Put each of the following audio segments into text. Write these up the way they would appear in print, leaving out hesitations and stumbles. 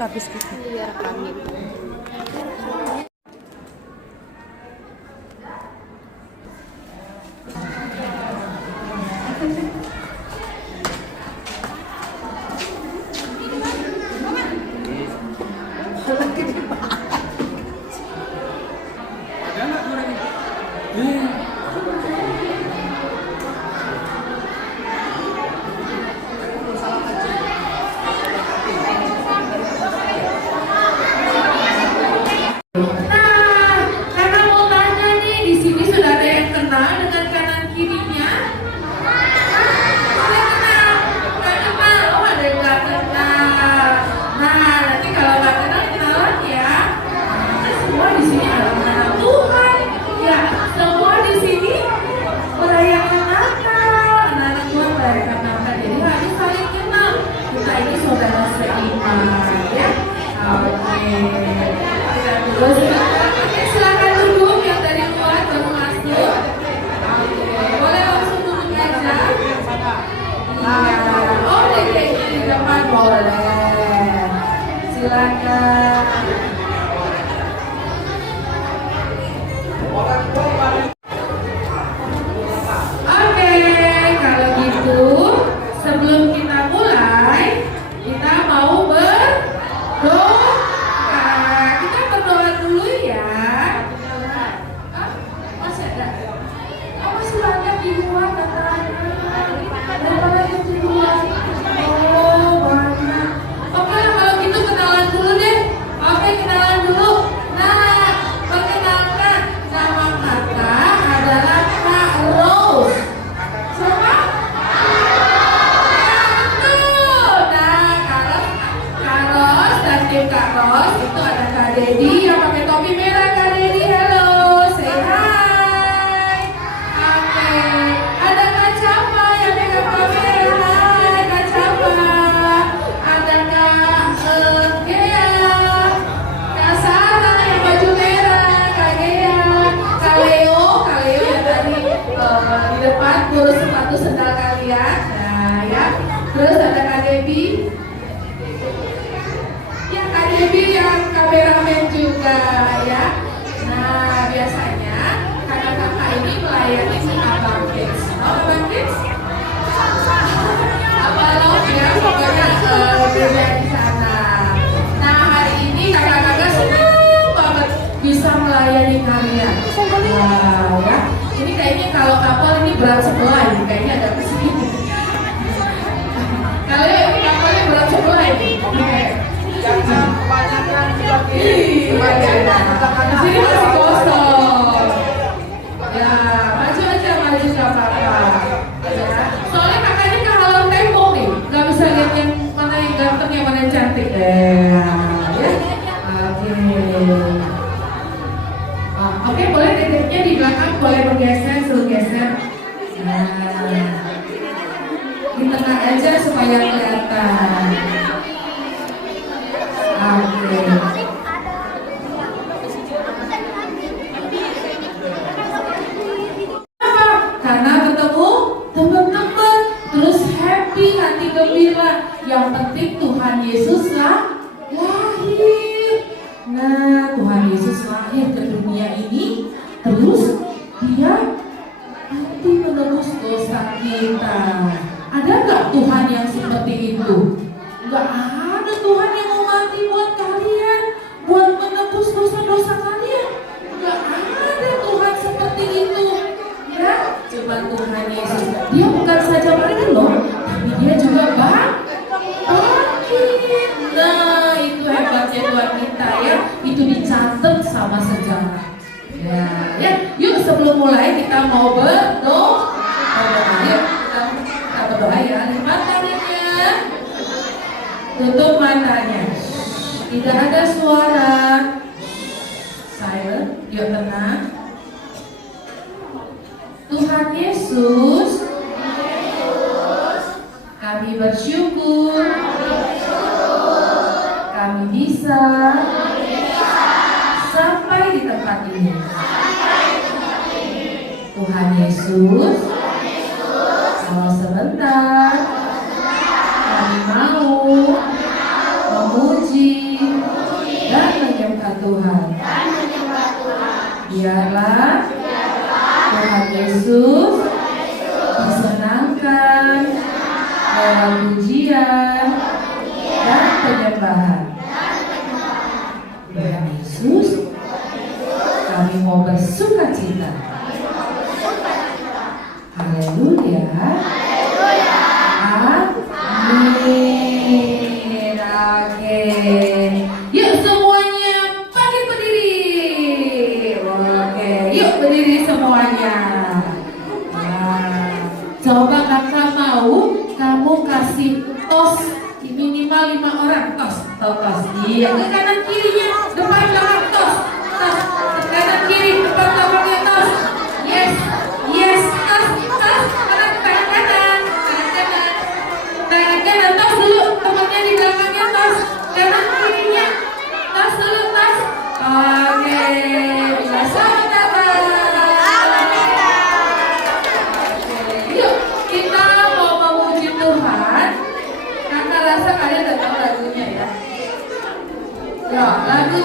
Habis gitu. Biar kami. Silakan duduk yang dari luar baru masuk. Boleh langsung duduk aja. Oh, di depan boleh. Silakan. Oke, kalau gitu sebelum kita mulai, kita mau berdoa. Kita berdoa dulu ya. Masih ada? Oh, masih banyak di luar katanya. Ada lagi di luar. Oh, banyak. Oke, kalau gitu kenalan dulu deh. Oke, kenalan dulu. Nah, perkenalkan nama kakak adalah Kak Rose. Siapa? Tim Kak Ros itu ada Kak Dedi yang pakai topi merah. Kak Dedi, halo, say hi. Oke, ada Kak Capa yang pegang kamera. Hai Kak Capa. Ada Kak Gea, Kak Sarah yang baju merah, Kak Gea, Kak Leo yang tadi di depan kurus sepatu sendal kalian. Nah ya, terus ada Kak Debbie. Debbie yang kameramen juga ya. Nah, biasanya kakak-kakak ini melayani si Abang Kids. Oh, Abang Kids? Abang ya, pokoknya dia di sana. Nah, hari ini kakak-kakak senang banget bisa melayani kalian. Wow, ya. Ini kayaknya kalau kapal ini berat sebelah ini, kayaknya ada kesini. Kalau ini kapalnya berat sebelah ini. Jangan kebanyakan seperti sini masih kosong. Ya, maju aja, maju gak apa-apa. Ya. Soalnya kakaknya kehalang tembok nih, nggak bisa lihat yang mana yang ganteng, yang mana yang cantik. Ya. Oke. Oke, boleh dedeknya di belakang, boleh bergeser, suruh geser. Nah, di tengah aja supaya kelihatan. Karena ketemu teman-teman, terus happy, hati gembira. Yang penting Tuhan Yesus lahir. Nah, Tuhan Yesus lahir ke dunia ini, terus dia mati menebus dosa kita. Ada nggak Tuhan yang seperti itu? Nggak ada Tuhan yang mau mati buat kalian, buat menebus dosa-dosa kalian. Nggak ada Tuhan seperti itu. Ya, cuma Tuhan Yesus. Dia bukan saja mati loh, tapi dia juga bangkit. Nah, itu hebatnya Tuhan kita ya. Itu dicatat sama sejarah. Ya, yuk sebelum mulai kita mau berdoa. Tutup matanya. Tidak ada suara. Silent. Yuk tenang. Tuhan Yesus, kami bersyukur. Kami bisa sampai di tempat ini. Tuhan Yesus, kalau sebentar kami mau memuji dan menyembah Tuhan. Biarlah Tuhan Yesus disenangkan dalam pujian dan penyembahan. Tuhan Yesus, kami mau bersuka cita. Haleluya. Amin. Oke. Yuk semuanya bangkit berdiri. Oke. Yuk berdiri semuanya. Nah, coba kakak mau kamu kasih tos minimal 5 orang tos. Iya. Ke kanan kirinya, depan belakang tos. Kanan kiri, depan belakangnya tos. Yes. Tangan kanan tos dulu, temannya di belakangnya tos. Kanan kirinya tos dulu tos. Oke, selamat datang. Yuk kita mau memuji Tuhan. Kakak rasa kalian udah tahu lagunya ya. Ya, lagu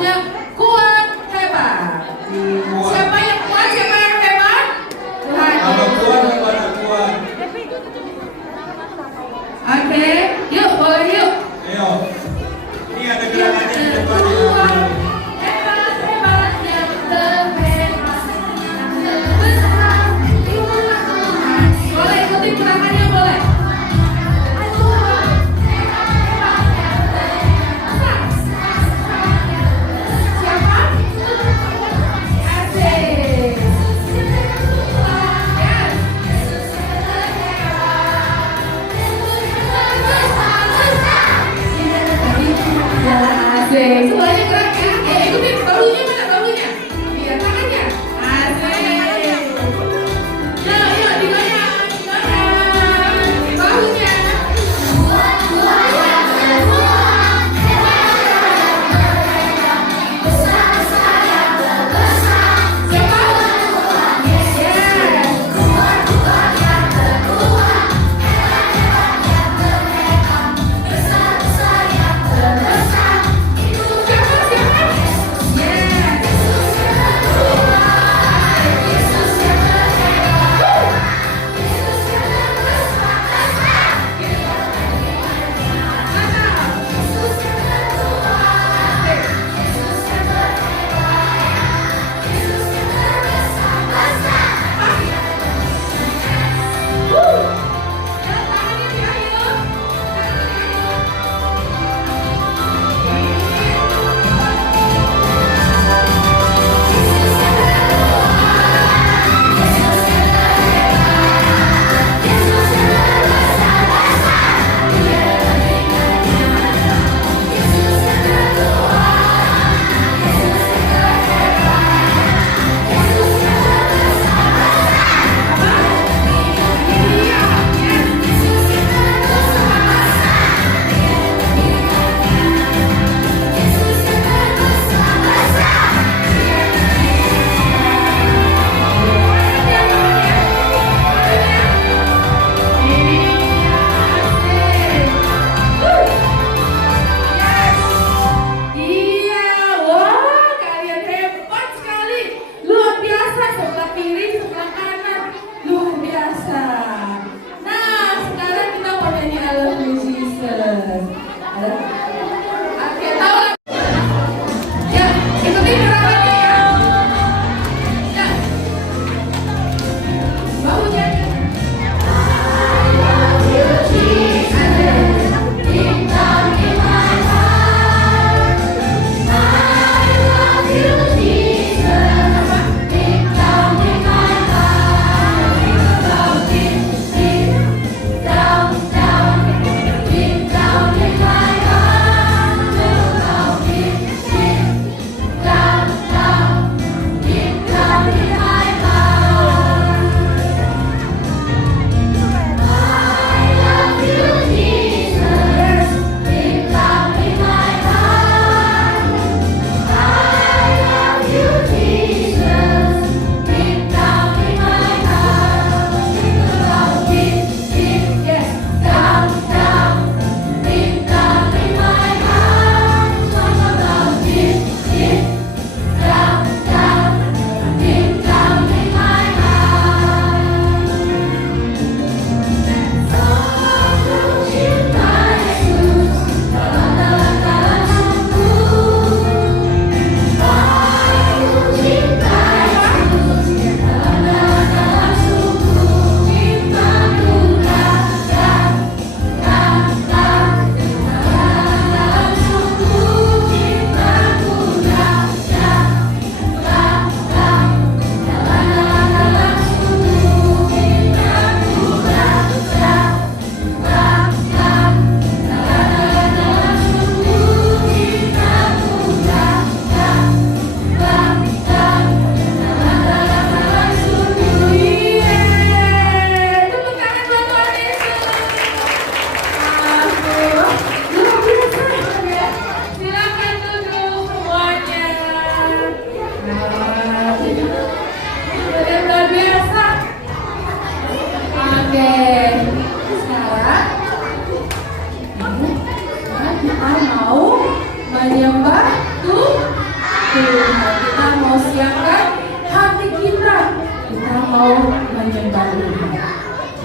tahun yang baru.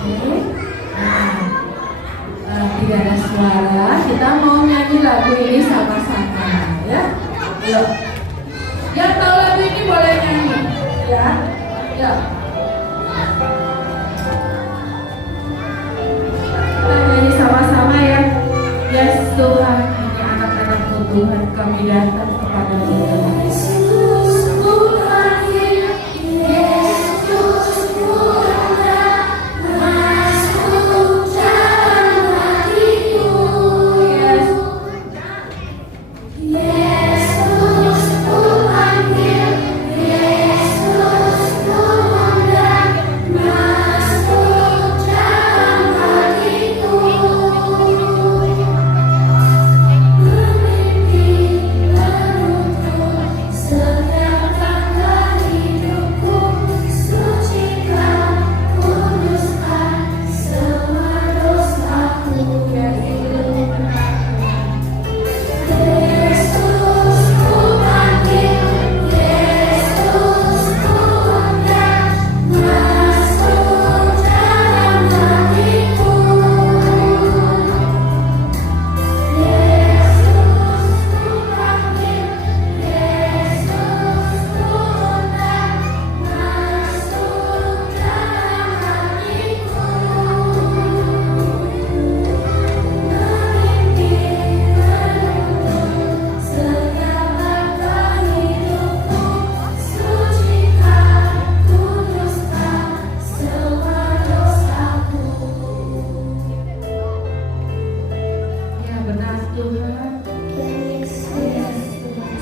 Oke. Tidak ada suara, kita mau nyanyi lagu ini sama-sama ya. Yuk. Yang tahu lagu ini boleh nyanyi ya. Yuk. Kita nyanyi sama-sama ya. Yes Tuhan, ini anak-anakmu Tuhan, kami datang kepada Tuhan.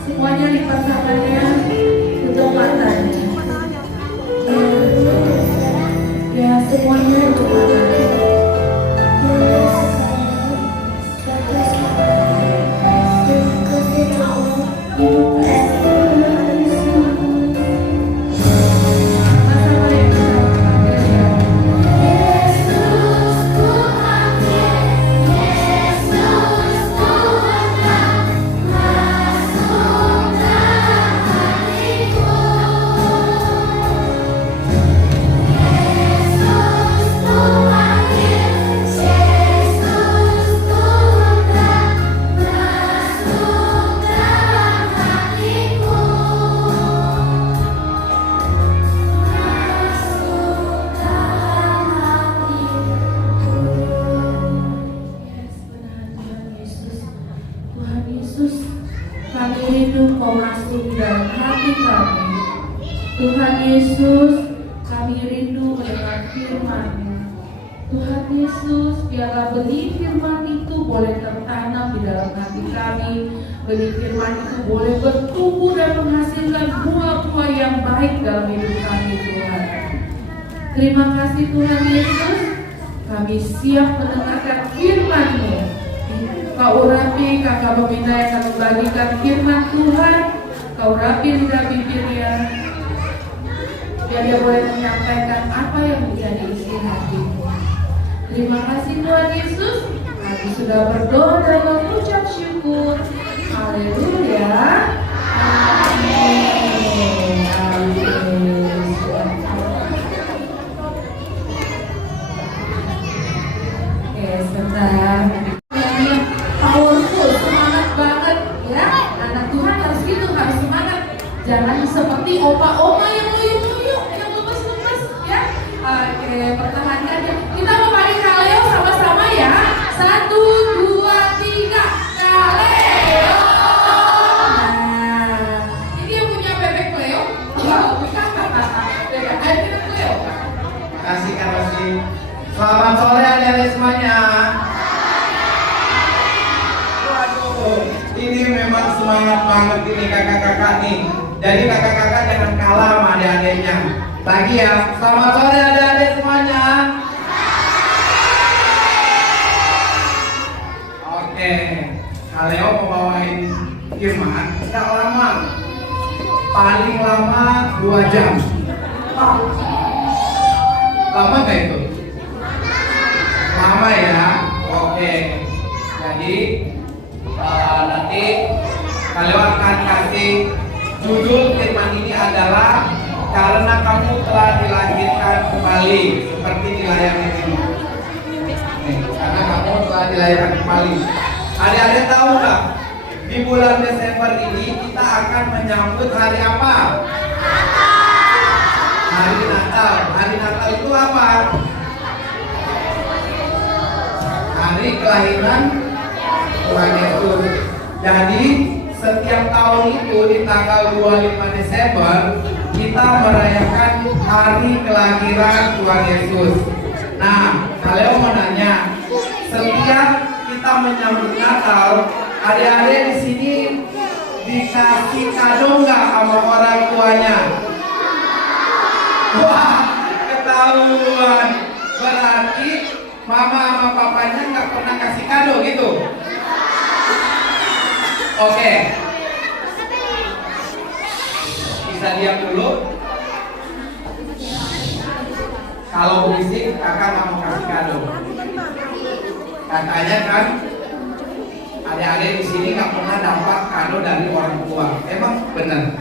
Semuanya lipat tangannya, tutup matanya. Ya, semuanya tutup matanya. Kami rindu Kau masuk dalam hati kami. Tuhan Yesus, kami rindu mendengar firman-Mu. Tuhan Yesus, biarlah benih firman itu boleh tertanam di dalam hati kami. Benih firman itu boleh bertumbuh dan menghasilkan buah-buah yang baik dalam hidup kami, Tuhan. Terima kasih Tuhan Yesus, kami siap mendengarkan firman-Mu. Kau urapi kakak pembina yang akan membagikan firman Tuhan. Kau rapi lidah bibirnya, biar dia boleh menyampaikan apa yang menjadi isi hatimu. Terima kasih Tuhan Yesus, kami sudah berdoa dan mengucap syukur. Haleluya. Amin. Amin. Oke, sebentar. Powerful, semangat banget ya. Anak Tuhan harus gitu, harus semangat. Jangan seperti opa-opa yang luyuk-luyuk, yang lemes-lemes ya. Oke, pertahankan ya. Kita mau pakai kaleo sama-sama ya. 1, 2, 3, kaleo. Nah, ini yang punya bebek Cleo. Wow, ayo kita Cleo. Kasih. Selamat sore adik-adik semuanya. Ini memang semangat banget ini kakak-kakak nih. Jadi kakak-kakak jangan kalah sama adik-adiknya. Lagi ya, selamat sore adik-adik semuanya. Oke, Kaleo mau bawain firman tidak lama, paling lama 2 jam. Lama nggak itu? Lama ya. Oke, jadi nanti Kaleo akan kasih judul firman ini adalah karena kamu telah dilahirkan dilayakan kembali seperti dilayani ini. Karena kamu telah dilayani kembali. Adik-adik tahu nggak? Di bulan Desember ini kita akan menyambut hari apa? Hari Natal. Hari Natal itu apa? Hari kelahiran Tuhan Yesus. Jadi setiap tahun itu di tanggal 25 Desember kita merayakan hari kelahiran Tuhan Yesus. Nah, kalian mau nanya, setiap kita menyambut Natal, adik-adik di sini dikasih kado nggak sama orang tuanya? Wah, ketahuan. Berarti mama sama papanya nggak pernah kasih kado gitu. Oke. Bisa diam dulu. Kalau berisik, kakak nggak mau kasih kado. Katanya kan, adik-adik di sini nggak pernah dapat kado dari orang tua. Emang benar?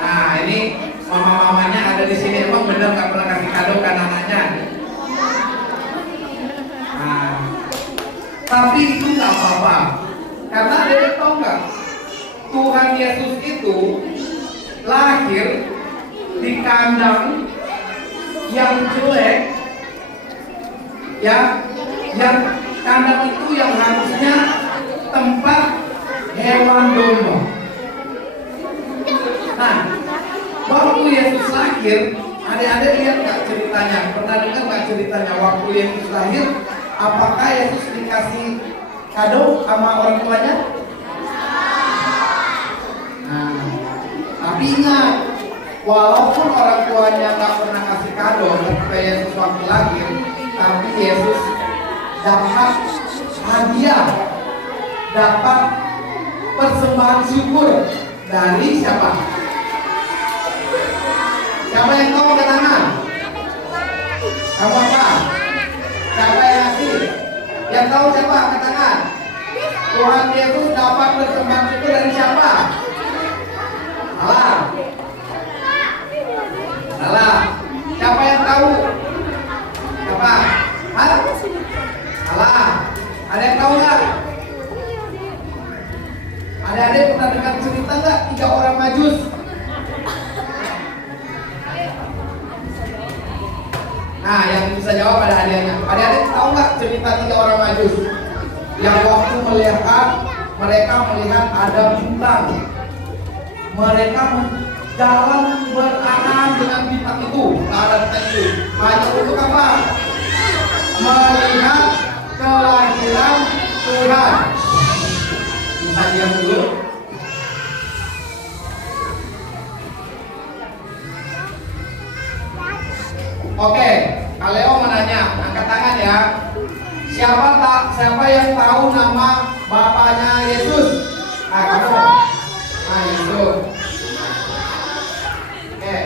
Nah, ini mama-mamanya ada di sini, emang benar nggak pernah kasih kado ke anaknya? Nah, tapi itu nggak apa-apa, karena adik tahu nggak, Tuhan Yesus itu lahir di kandang yang jelek, ya, yang kandang itu yang harusnya tempat hewan domba. Nah, waktu Yesus lahir, adik-adik lihat nggak ceritanya? Pernah dengar nggak ceritanya waktu Yesus lahir? Apakah Yesus dikasih kado sama orang tuanya? Nah, tapi ingat, walaupun orang tuanya nggak pernah kasih kado ketika Yesus waktu lahir, tapi Yesus dapat hadiah, dapat persembahan syukur dari siapa? Siapa yang tahu angkat tangan? Kamu apa? Siapa yang ngasih? Yang tahu siapa? Angkat tangan. Tuhan Yesus dapat persembahan syukur dari siapa? Salah. Salah. Siapa yang tahu? Siapa? Hah? Salah. Ada yang tahu nggak? Adik-adik pernah dengar cerita nggak 3 orang Majus? Nah, yang bisa jawab ada adiknya. Adik-adik tahu nggak cerita 3 orang Majus? Yang waktu mereka melihat ada bintang. Mereka jalan berarah dengan bintang itu. Ada bintang itu. Hanya untuk apa? Melihat kelahiran Tuhan. Bisa diam dulu. Oke, Kaleo mau nanya, angkat tangan ya. Siapa yang tahu nama bapaknya Yesus? Kamu. Yesus. Oke.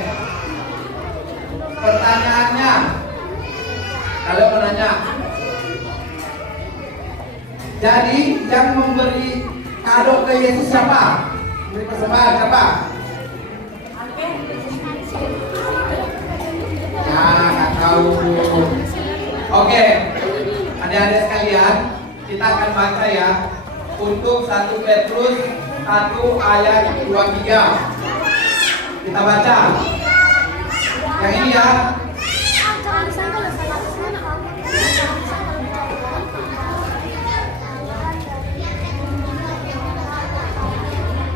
Pertanyaannya, Kaleo mau nanya. Jadi yang memberi kado ke Yesus siapa? Beri persembahan siapa? Ya, nggak tahu. Oke, adik-adik sekalian, kita akan baca ya untuk 1 Petrus 1 ayat 23. Kita baca. Yang ini ya.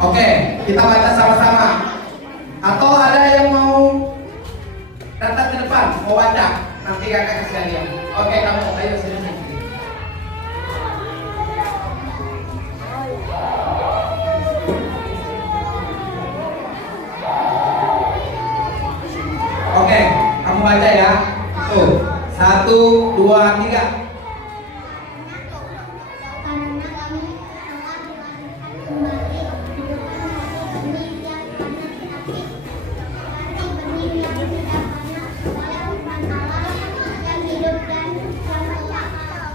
Oke, kita baca sama-sama. Atau ada yang mau datang ke depan, mau baca? Nanti kakak kasih hadiah. Oke, kamu ayo sini. Oke, kamu baca ya. Tuh, 1, 2, 3.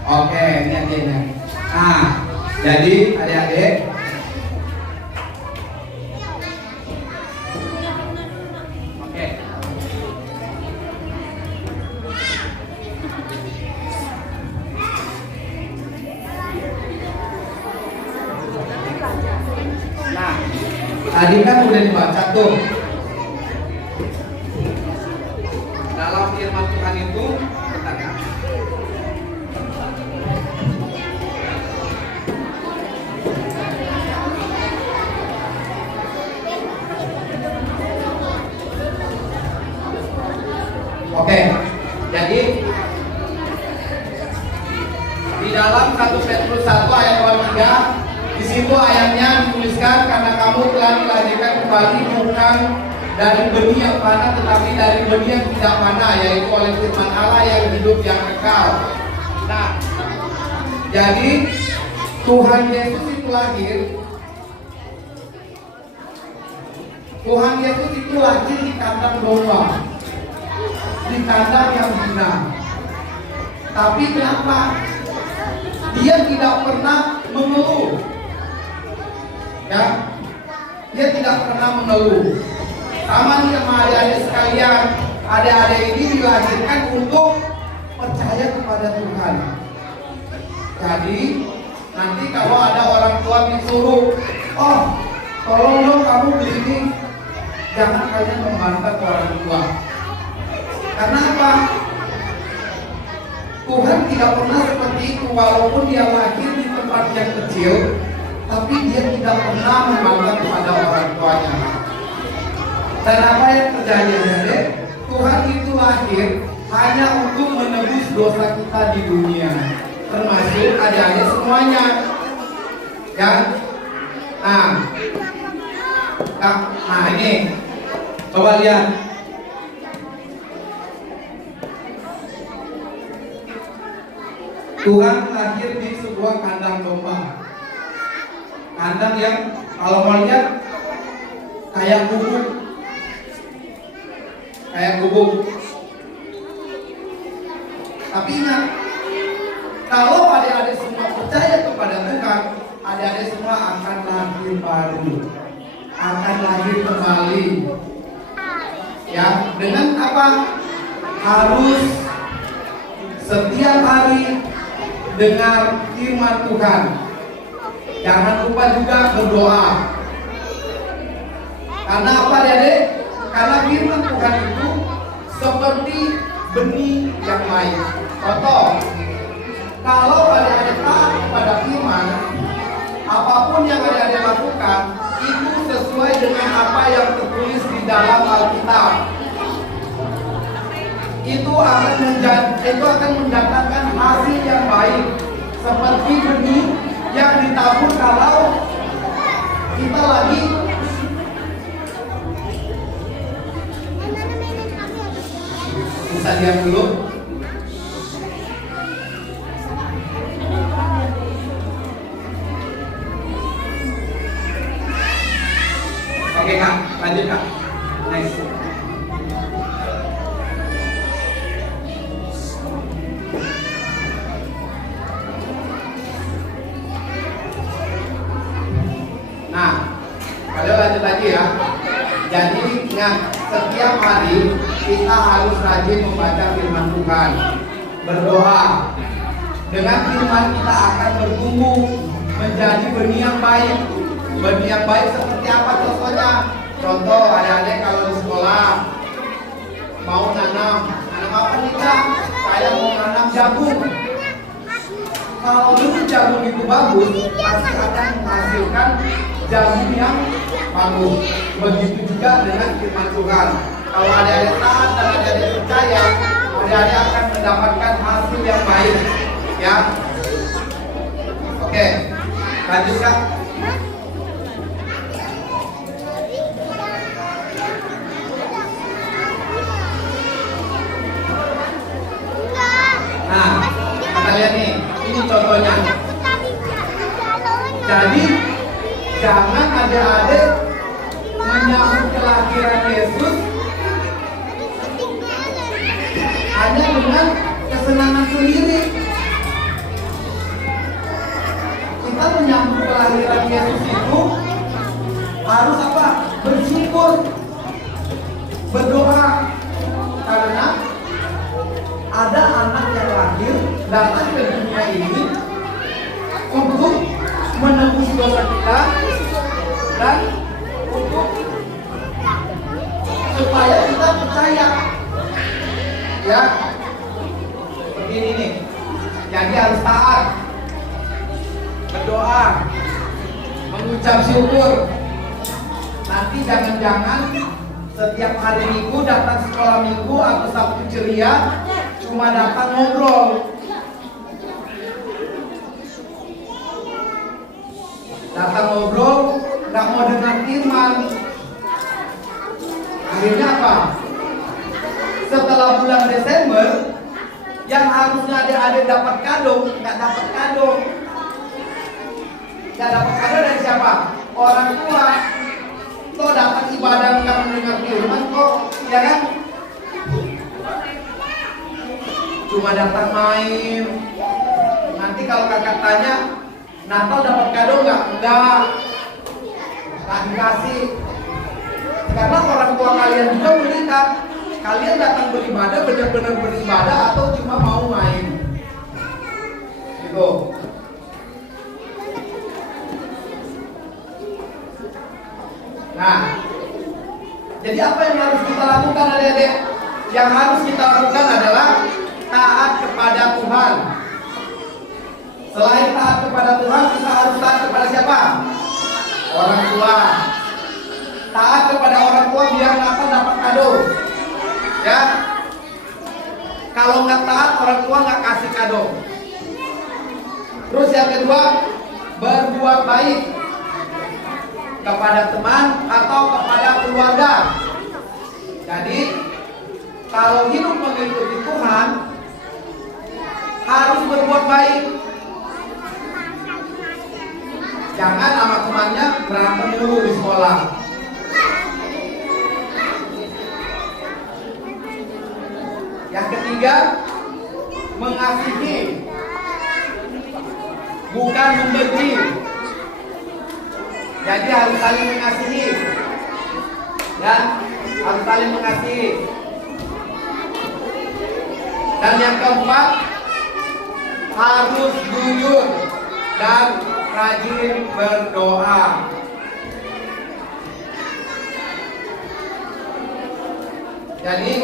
Oke, ini adiknya. Nah, jadi adik-adik, oke, Tadi kan udah dibaca tuh. Dalam firman Tuhan itu, bentar ya. Oke, jadi di dalam 1 Petrus 1 ayat 23, di situ ayatnya dituliskan karena kamu telah dilahirkan kembali bukan dari benih yang fana tetapi dari benih yang tidak fana, yaitu oleh firman Allah yang hidup yang kekal. Nah, jadi Tuhan Yesus itu lahir. Tuhan Yesus itu lahir di kandang domba, di kandang yang hina. Tapi kenapa? Dia tidak pernah mengeluh. Ya, dia tidak pernah mengeluh. Sama nih sama adik-adik sekalian, adik-adik ini dilahirkan untuk percaya kepada Tuhan. Jadi nanti kalau ada orang tua disuruh, oh tolong dong kamu beli ini, jangan kalian membantah orang tua. Karena apa? Tuhan tidak pernah seperti itu, walaupun dia lahir di tempat yang kecil, tapi dia tidak pernah membangga kepada orang tuanya. Dan apa yang terjadi, adik? Tuhan itu lahir hanya untuk menebus dosa kita di dunia, termasuk adik-adik semuanya. Ya, nah ini, coba lihat. Tuhan lahir di sebuah kandang domba. Kandang yang kalau mau lihat kayak gubuk. Tapi ingat, kalau adik-adik semua percaya kepada Tuhan, adik-adik semua akan lahir baru, akan lahir kembali. Ya, dengan apa? Harus setiap hari dengar firman Tuhan. Jangan lupa juga berdoa. Karena apa, adik? Karena firman Tuhan itu seperti benih yang baik. Contoh, kalau adik-adik taat kepada firman, apapun yang adik-adik lakukan itu sesuai dengan apa yang tertulis di dalam Alkitab. Itu akan mendatangkan hasil yang baik, seperti benih yang ditabur kalau kita lagi bisa lihat dulu. Oke Kak, lanjut Kak. Nice. Lanjut lagi ya. Jadi ingat, setiap hari kita harus rajin membaca firman Tuhan, berdoa. Dengan firman kita akan bertumbuh menjadi benih yang baik. Benih yang baik seperti apa contohnya? Contoh adik-adik kalau di sekolah mau nanam apa nih Kak? Saya mau nanam jagung. Kalau dulu jagung itu bagus, pasti akan menghasilkan jagung yang bagus. Begitu juga dengan firman Tuhan. Kalau adik-adik taat dan adik-adik percaya, adik-adik akan mendapatkan hasil yang baik. Ya. Oke. Lanjutkan. Nah, kita lihat nih. Ini contohnya. Jadi jangan adik-adik menyambut kelahiran Yesus hanya dengan kesenangan sendiri. Kita menyambut kelahiran Yesus itu harus apa? Bersyukur, berdoa, karena ada anak yang lahir datang ke dunia ini untuk menebus dosa kita dan untuk supaya kita percaya. Ya, begini nih. Jadi harus taat, berdoa, mengucap syukur. Nanti jangan-jangan setiap hari Minggu datang sekolah Minggu atau Sabtu ceria cuma datang ngobrol. Datang ngobrol, nggak mau dengar firman. Akhirnya apa? Setelah bulan Desember, yang harusnya adik-adik dapat kado, nggak dapat kado. Nggak dapat kado dari siapa? Orang tua. Kok dapat ibadah nggak mendengar firman kok, ya kan? Cuma datang main. Nanti kalau kakak tanya, Natal dapat kado nggak? Enggak. Nggak dikasih. Karena orang tua kalian juga melihat kalian datang beribadah benar-benar beribadah atau cuma mau main. Gitu. Nah, jadi apa yang harus kita lakukan adik-adik? Yang harus kita lakukan adalah taat kepada Tuhan. Selain taat kepada Tuhan, kita harus taat kepada siapa? Orang tua. Taat kepada orang tua biar Natal dapat kado. Ya. Kalau nggak taat, orang tua nggak kasih kado. Terus yang kedua, berbuat baik kepada teman atau kepada keluarga. Jadi kalau hidup mengikuti Tuhan harus berbuat baik. Jangan sama temannya berantem dulu di sekolah. Yang ketiga, mengasihi, bukan membenci. Jadi harus saling mengasihi. Ya, harus saling mengasihi. Dan yang keempat, harus jujur dan rajin berdoa. Jadi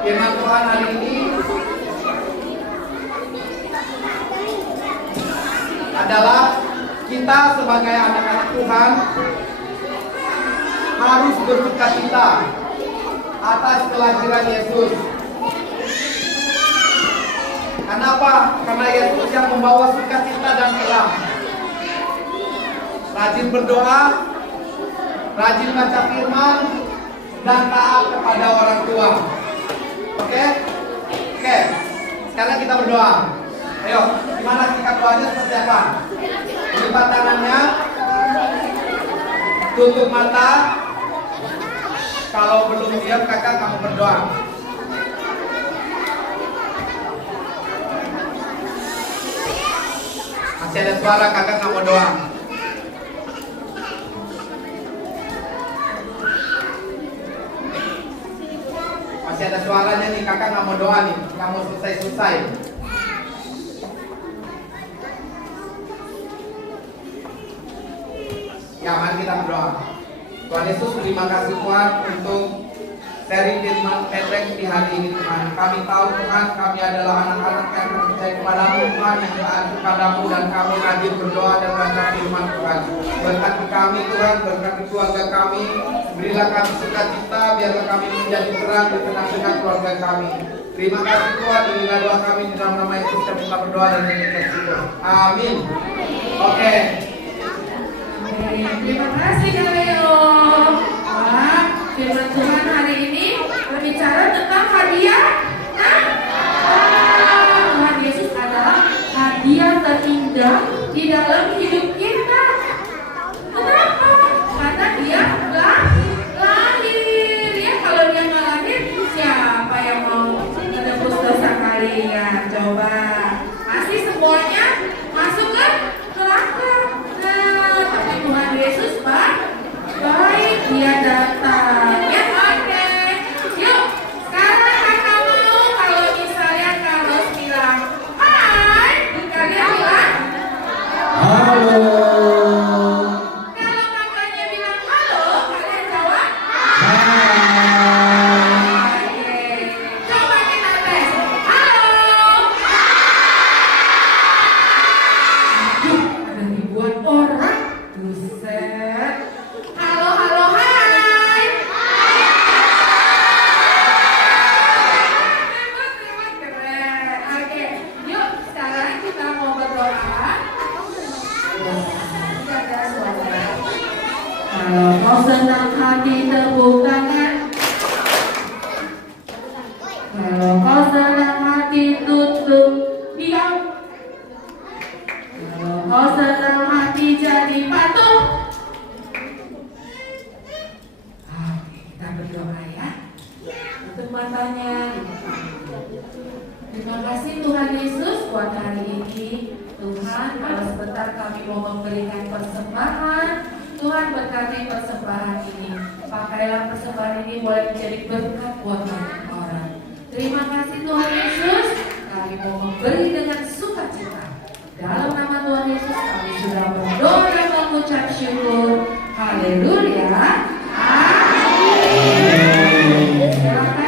firman Tuhan hari ini adalah kita sebagai anak-anak Tuhan harus bersukacita atas kelahiran Yesus. Kenapa? Karena Yesus yang membawa sukacita dan terang. Rajin berdoa, rajin baca firman, dan taat kepada orang tua. Oke? Oke. Sekarang kita berdoa. Ayo, gimana sikap doanya seperti apa? Lipat tangannya, tutup mata. Kalau belum diam, kakak kamu berdoa. Masih ada suara, kakak kamu doa. Masih ada suaranya nih, kakak nggak mau doa nih, nggak mau selesai. Ya, mari kita berdoa. Tuhan Yesus, terima kasih Tuhan untuk sharing firman Petrus di hari ini Tuhan. Kami tahu Tuhan, kami adalah anak-anak yang percaya kepadamu Tuhan, yang taat kepadamu, dan kami rajin berdoa dan baca firman Tuhan. Berkati kami Tuhan, berkati keluarga kami, berilah kami sukacita, biarlah kami menjadi terang di tengah-tengah keluarga kami. Terima kasih Tuhan, inilah doa kami di dalam nama Yesus, kami telah berdoa dan mengucap syukur. Amin. Oke. Terima kasih Kak Leo. Wah, firman Tuhan hari ini berbicara tentang hadiah. Tuhan Yesus adalah hadiah terindah di dalam hidup kita. Kenapa? Karena dia lahir. Ya, kalau dia nggak lahir, siapa yang mau menebus dosa kalian? Coba. Pasti semuanya masuk ke neraka. Tapi Tuhan Yesus baik, dia datang. Ya, oke. Yuk, sekarang kakak mau kalau misalnya Carlos bilang hai, kalian bilang Halo. kalau kakaknya bilang halo, kalian jawab Hai. kau senang hati tutup diam. Kalau kau senang hati jadi patuh. Kita berdoa ya. Tutup matanya. Terima kasih Tuhan Yesus buat hari ini. Tuhan, kalau sebentar kami mau memberikan persembahan, Tuhan berkati persembahan ini. Pakailah persembahan ini boleh menjadi berkat buat banyak orang. Terima kasih Tuhan Yesus. Kami mau memberi dengan sukacita. Dalam nama Tuhan Yesus kami sudah berdoa dan mengucap syukur. Haleluya. Amin. Silakan.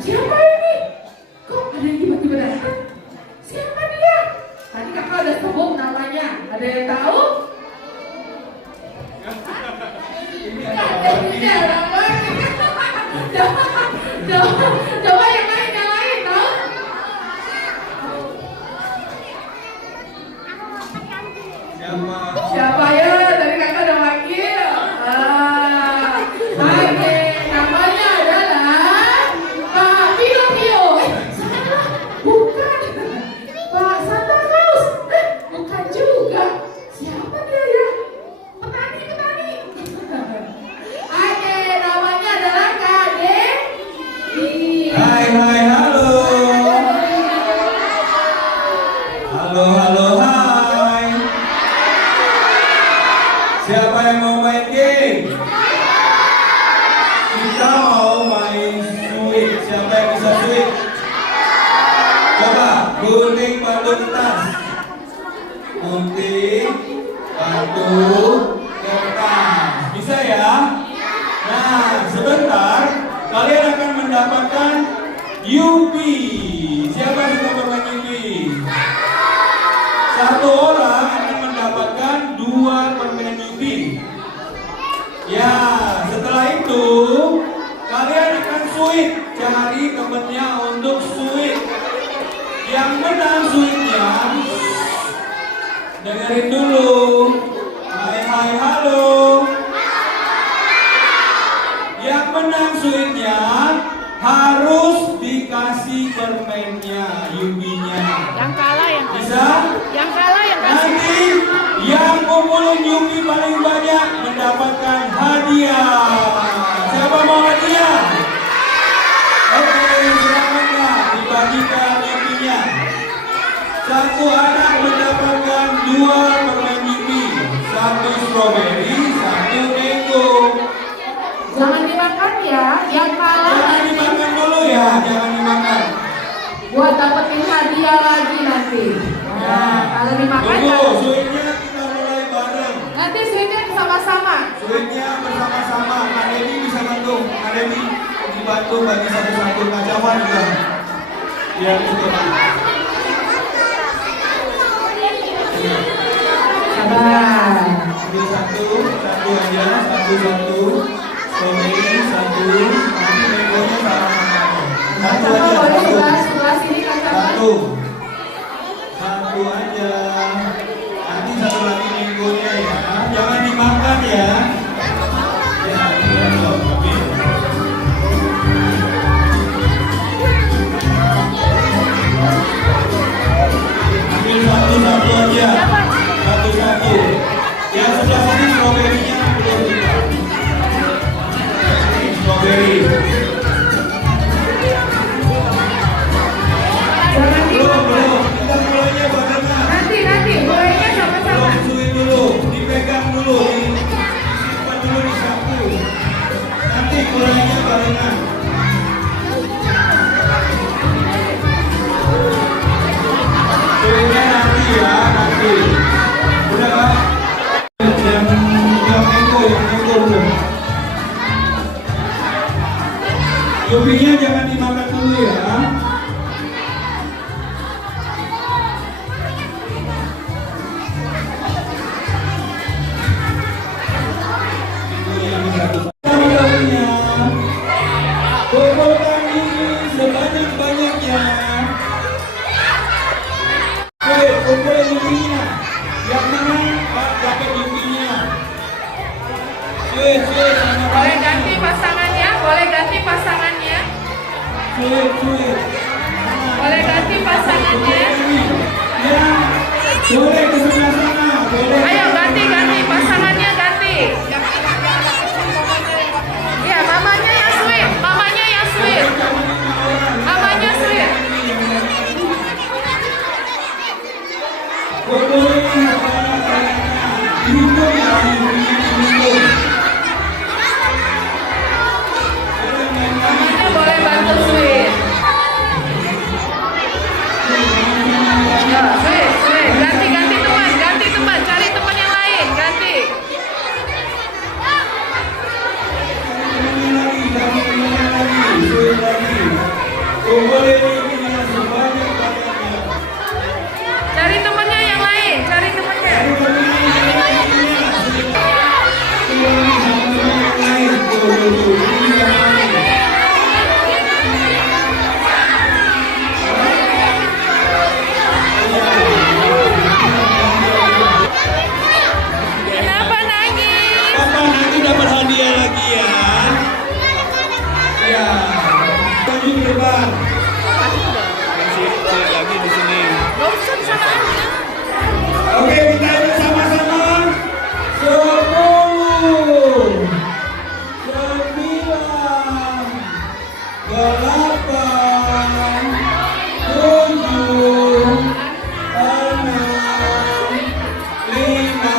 Siapa ini? Kok ada yang tiba-tiba datang? Siapa dia? Tadi kakak udah sebut namanya. Ada yang tahu? Coba yang lain tahu? Siapa ya? Tadi kakak udah manggil. Oke, namanya adalah Pak Pinocchio. Salah, bukan. Pak Santa Claus. Bukan juga. Siapa dia ya? Petani. Oke, namanya adalah Kak Dedi. Hai, halo. Halo, hai. Siapa yang mau main game? Kita mau main Switch. Siapa yang bisa Switch? Coba, gunting batu kertas. Gunting batu kertas. Bisa ya? Nah, sebentar kalian akan mendapatkan Yupi. Siapa yang suka bermain Yupi? Satu orang akan mendapatkan 2 permen Yupi. Ya, setelah itu kalian akan sweet, cari temennya untuk sweet. Yang menang sweetnya, dengerin dulu. Hai, halo. Yang menang sweetnya harus dikasih permennya, Yupinya. Yang kalah yang kasih. Bisa? Yang kalah yang kasih. Nanti yang kumpulin Yupi paling banyak mendapatkan hadiah. Siapa mau hadiah? Oke, silakan Kak, dibagikan Yupinya. Satu anak mendapatkan 2 permen strawberry, 1 mango. Jangan dimakan ya, yang kalah Jangan dimakan dulu ya, jangan dimakan. buat dapetin hadiah lagi nanti. Nah, kalau dimakan Tunggu, kan- sweetnya kita mulai bareng. nanti sweetnya sama-sama. Sweetnya bersama-sama. Kak Dedi bisa bantu. Kak Dedi dibantu bagi satu-satu. Kak Jawan juga. Ya, itu. Sabar. Ambil satu aja, satu. Strawberry, 1. Nanti mangonya sama-sama. Satu Coba aja, boleh satu. sebelah sini kacamata. Satu aja. Nanti satu lagi mangonya ya. Jangan dimakan ya. Ya, ya, so, ambil. Ambil satu aja. Satu. Yang sebelah sini strawberry-nya belum kita. Ini strawberry. Jangan Belum. dimakan. Kita mulainya barengan. Nanti mulainya sama-sama. Belum suit dulu. Dipegang dulu. Disimpan dulu di saku. Nanti mulainya barengan. Suitnya nanti ya, nanti. Udah Pak? Yang mango dulu. Yupinya jangan dimakan dulu ya. Sama-samanya. Kumpulkan ini sebanyak-banyaknya. Kumpulin yupinya. Yang menang dapat yupinya. Sweet, Boleh ganti pasangannya, boleh ganti pasangannya. Sweet. Boleh ganti pasangannya. Ya, boleh ke sebelah sana, boleh. Ayo ganti pasangannya ganti. Ya, mamanya yang sweet. Mamanya sweet. Kumpulin sebanyak-banyaknya. Dihitung ya, dihitung. Mamanya boleh bantu sweet. Ya, sweet. Ganti teman, cari teman yang lain, ganti. Kumpulin yupinya sebanyak-banyaknya. Cari temannya yang lain, cari temannya. Kenapa nangis? Papa nanti dapat hadiah lagi ya. Ya. Maju ke depan. Lagi di sini. Bosan sama Anda. Oke, kita hitung sama-sama. 10, 9, 8, 7, 6, 5,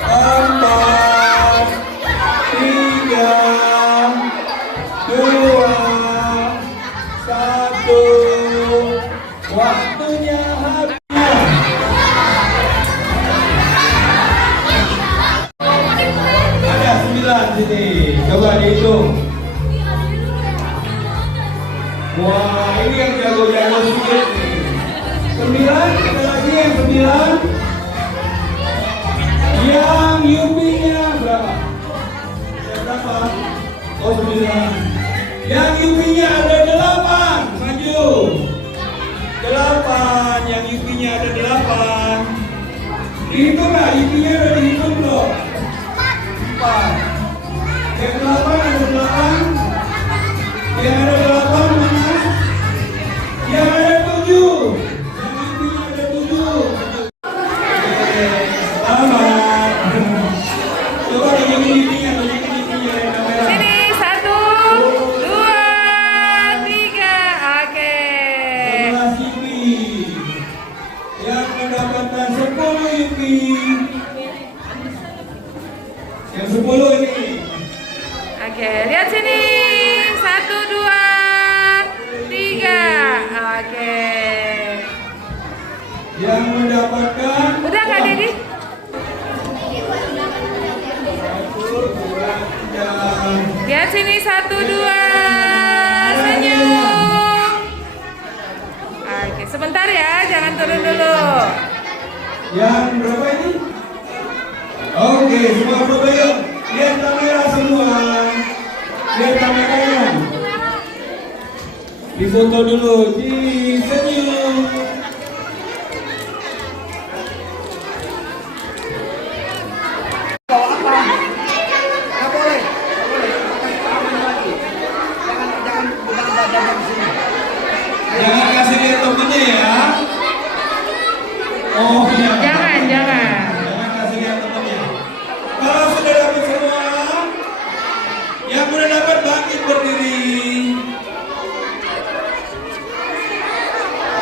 4, 3, 2, 1. Waktunya habis. Ada 9 sini. Coba dihitung. Wah, ini yang jago-jago sedikit nih. 9, ada lagi yang 9. Yang yupinya berapa? Berapa? Oh, 9. Yang yupinya ada 8. Maju. 8. Yang yupinya ada 8. Dihitung lah, yupinya udah dihitung belum? 4. Yang 8 ada 8. Yang ada 8 mana? Yang ada 7. Yang yupinya ada 7. Selamat. Coba tunjukin yupinya yang kamera. Sini 1, 2, 3. Oke. 11 yupi. Yang mendapatkan 10 yupi Yang 10 ini. Oke, lihat sini. 1, 2, 3. Oke. Yang mendapatkan Udah Kak Dedi? 1, 2, 3. Lihat sini 1, 2. Senyum. Oke, sebentar ya, jangan turun dulu. Yang berapa ini? Oke, semua foto yuk. Lihat kamera semua. Lihat kameranya. Difoto dulu. Senyum. Nggak boleh. Aman lagi. Jangan bukan badan di sini. Jangan kasih lihat temennya ya. Oh iya. Jangan. Jangan kasih lihat temennya. Kalau sudah dapat semua, yang udah dapat bangkit berdiri.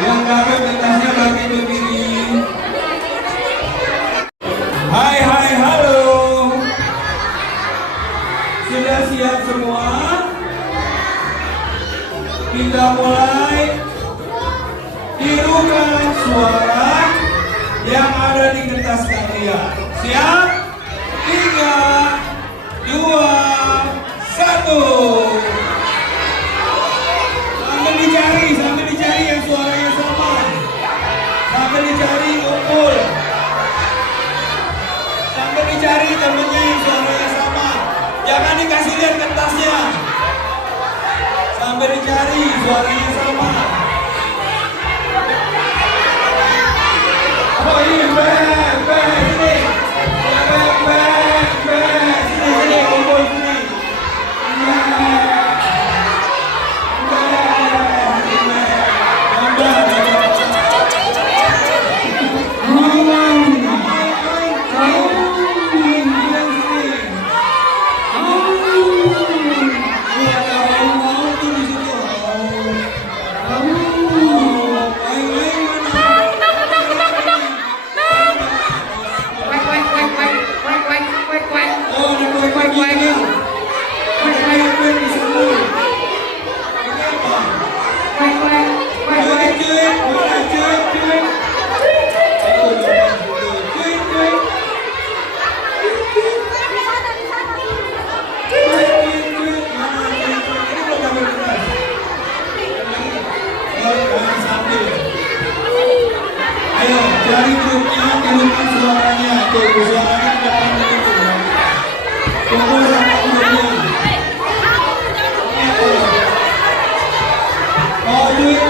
Yang dapat kertasnya bangkit berdiri. Hai, halo. Sudah siap semua? Kita mulai. Tirukan suara yang ada di kertas kalian. Siap? 3, 2, 1. Sambil dicari yang suaranya sama. Sambil dicari kumpul. Sambil dicari temennya yang suaranya sama. Jangan dikasih lihat kertasnya. Sambil dicari suaranya sama. Oh ini bang, sini. Bang, sini, kumpul sini. Ayo, cari truknya, tirukan suaranya. Tuh, suaranya di depan itu. Kumpul sama truknya. Oh, duit.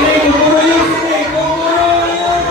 Ini kumpul yuk, sini, kumpul yuk.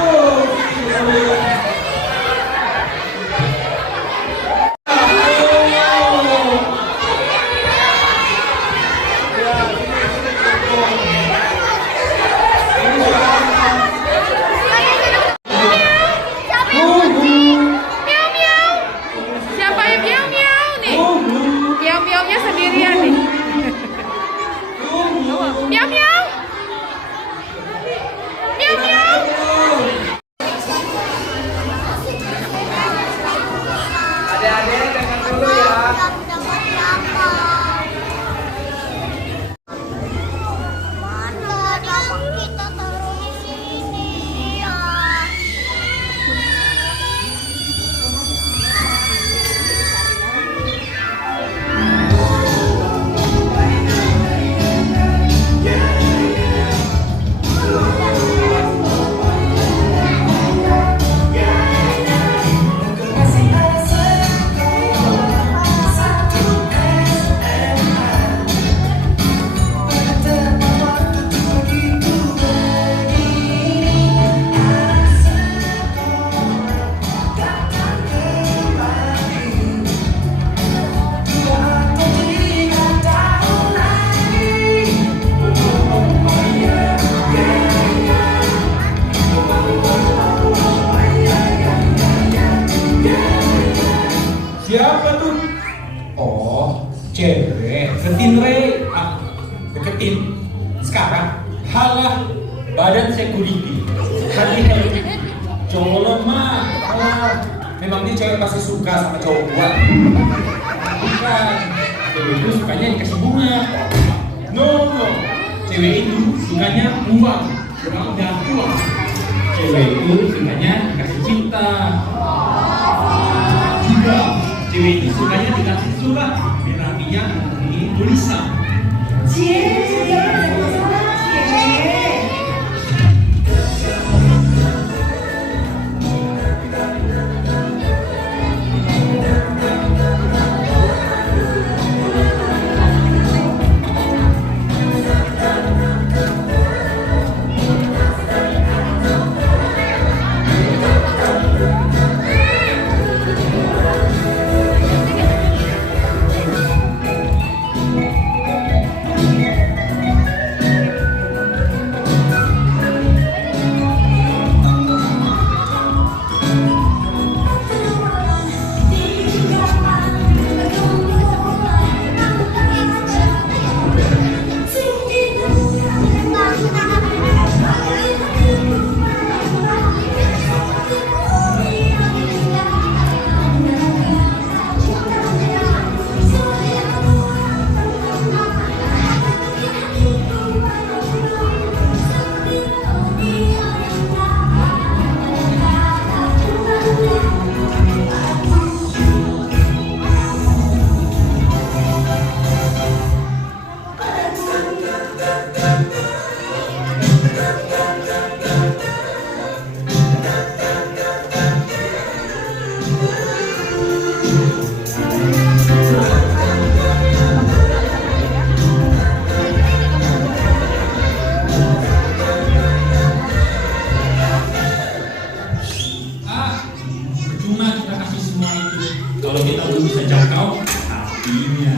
in. Sekarang halah badan security. Hati-hati. Cowok mah halah. Memang dia cewek pasti suka sama cowok kuat. Bukan. Cewek itu sukanya dikasih bunga. No. Cewek itu sukanya uang. Dan uang. Cewek itu sukanya dikasih cinta. Juga cewek itu sukanya dikasih surat. Rapinya ini tulisan. Kalau kita belum bisa jangkau hatinya.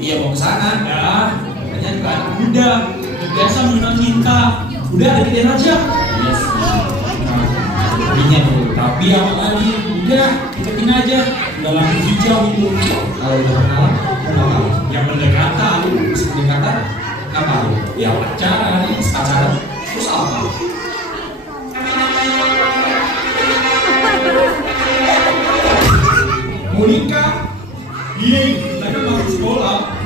Iya mau kesana. Ya, katanya juga anak muda, biasa mengenal cinta. Udah deketin aja. Yes. Tapi apa lagi? Udah deketin aja. Udah lampu hijau itu. Kalau udah kenalan, kenapa? Yang pendekatan, Pendekatan apa? ya pacaran. Pacaran? Terus apa? Mau nikah? Iya, kita kan masih sekolah.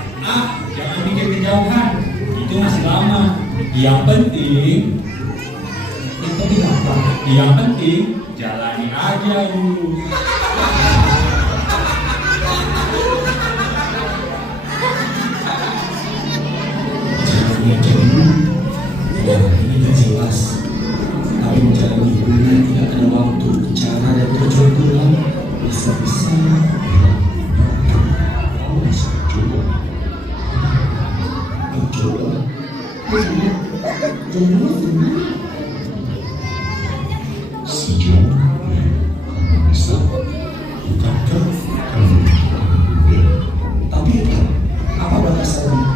Jangan mikir kejauhan. Itu masih lama. Yang penting apa? Yang penting jalani aja dulu. Ya, ini gak jelas. Tapi menjalani hubungan tidak ada waktu bicara dan berjuang bisa-bisa. Tapi apa batasannya?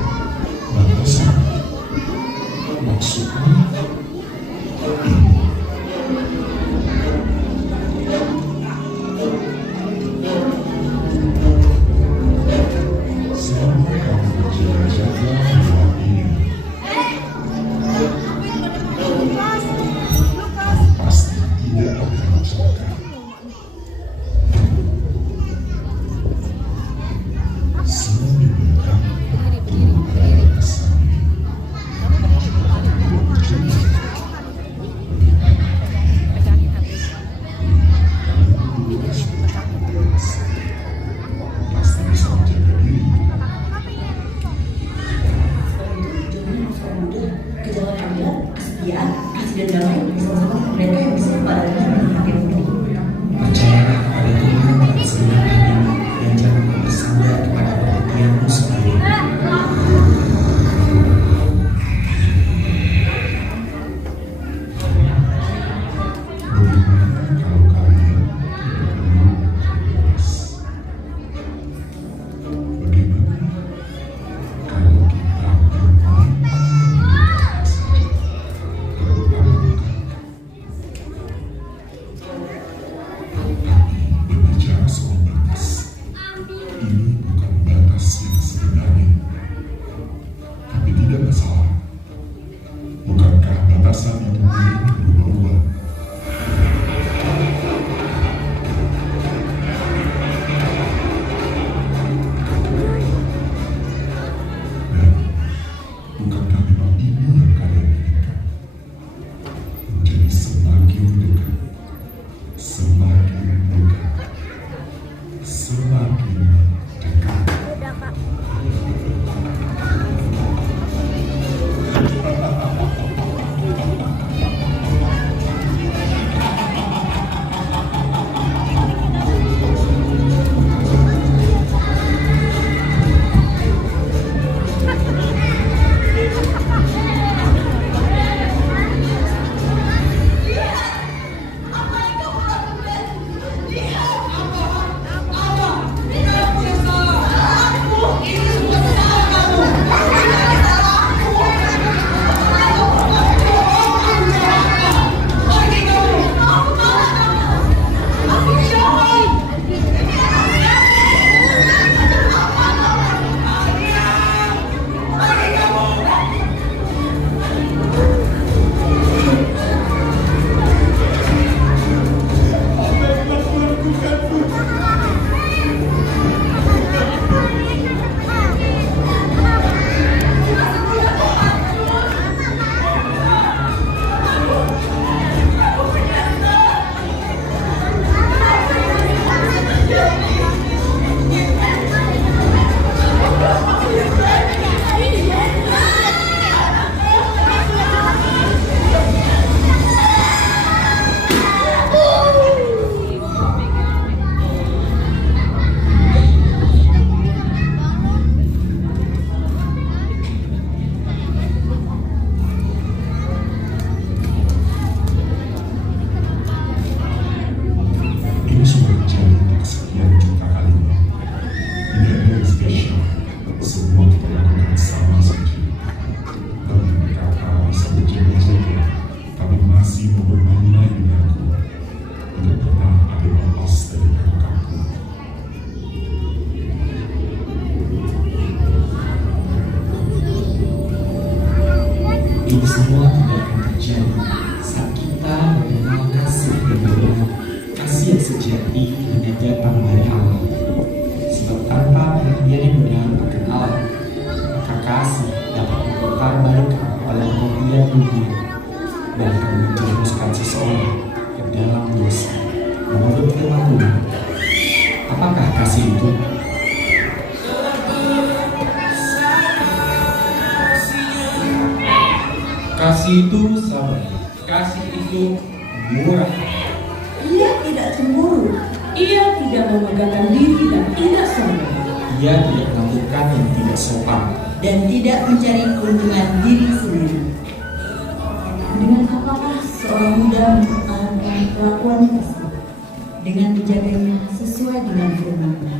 kasih itu sabar, kasih itu murah. Ia tidak cemburu, ia tidak memegahkan diri dan tidak sombong, Ia tidak melakukan yang tidak sopan. dan tidak mencari keuntungan diri sendiri. Dengan apakah seorang muda mempertahankan kelakuan kasih dengan menjaganya sesuai dengan firman-Nya.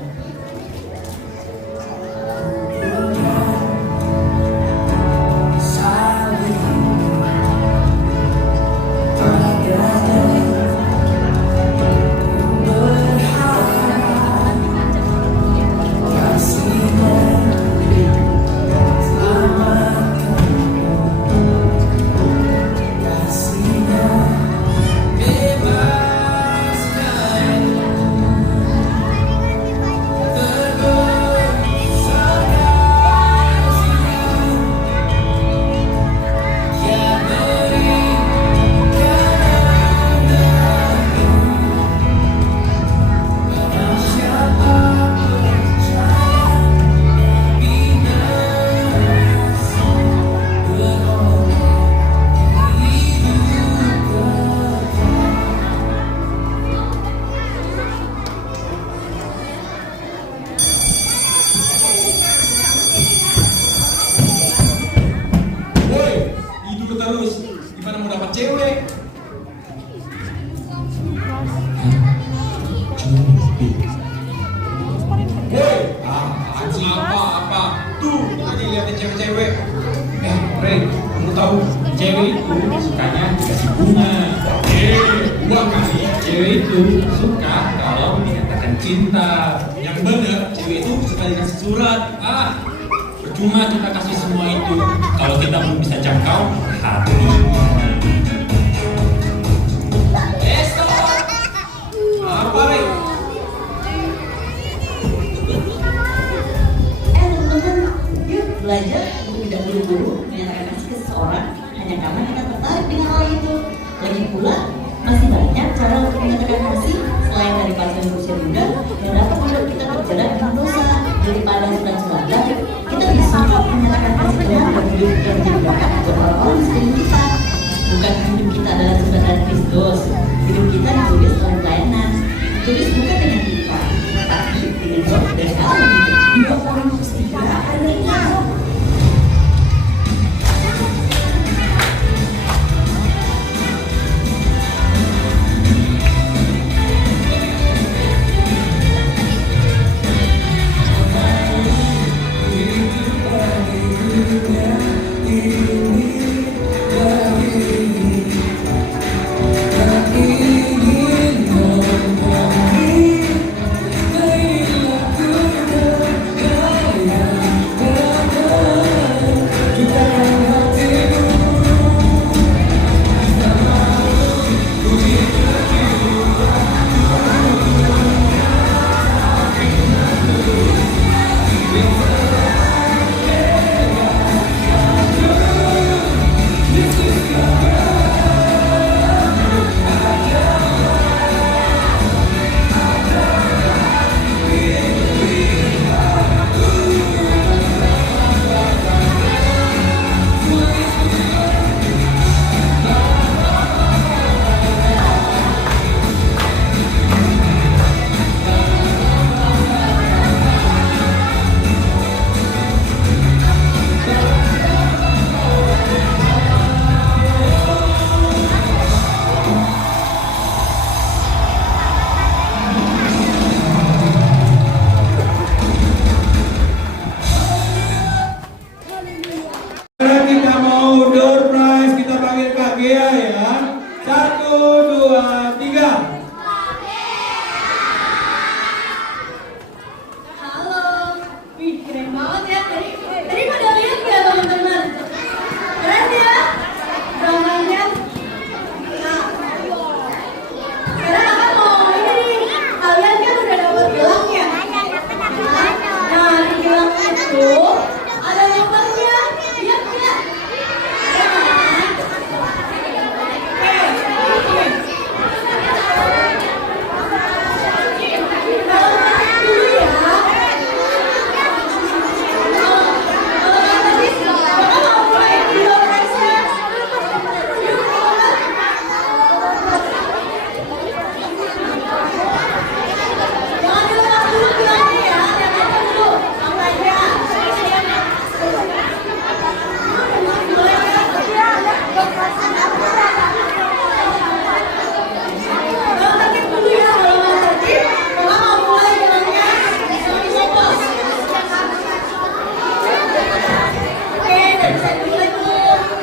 terus, gimana mau dapat cewek? Cuma mimpi. Woi, apa? Tuh, tadi liatin cewek-cewek. Ray, kamu tahu cewek itu sukanya dikasih bunga. Gua kali cewek itu suka kalau dikatakan cinta. Yang bener, cewek itu suka dikasih surat. Percuma kita kasih semua itu kalau kita belum bisa jangkau hati. Apa, Ray? Teman-teman, yuk belajar untuk tidak buru-buru menyatakan kasih ke seseorang hanya karena kita tertarik dengan hal itu. Lagi pula, masih banyak cara untuk menyatakan kasih selain dari pasangan berusia muda yang dapat membuat kita terjerat dengan dosa. Daripada surat-suratnya, kita bisa menyatakan kasih Tuhan dan hidup yang menjadi berkat buat orang-orang di sekeliling kita. Bukan hidup kita adalah sebuah dari Kristus. Hidup kita ditulis dalam pelayanan, ditulis bukan dengan kita, tapi dengan roh dan Allah. Dua orang ketiga adanya.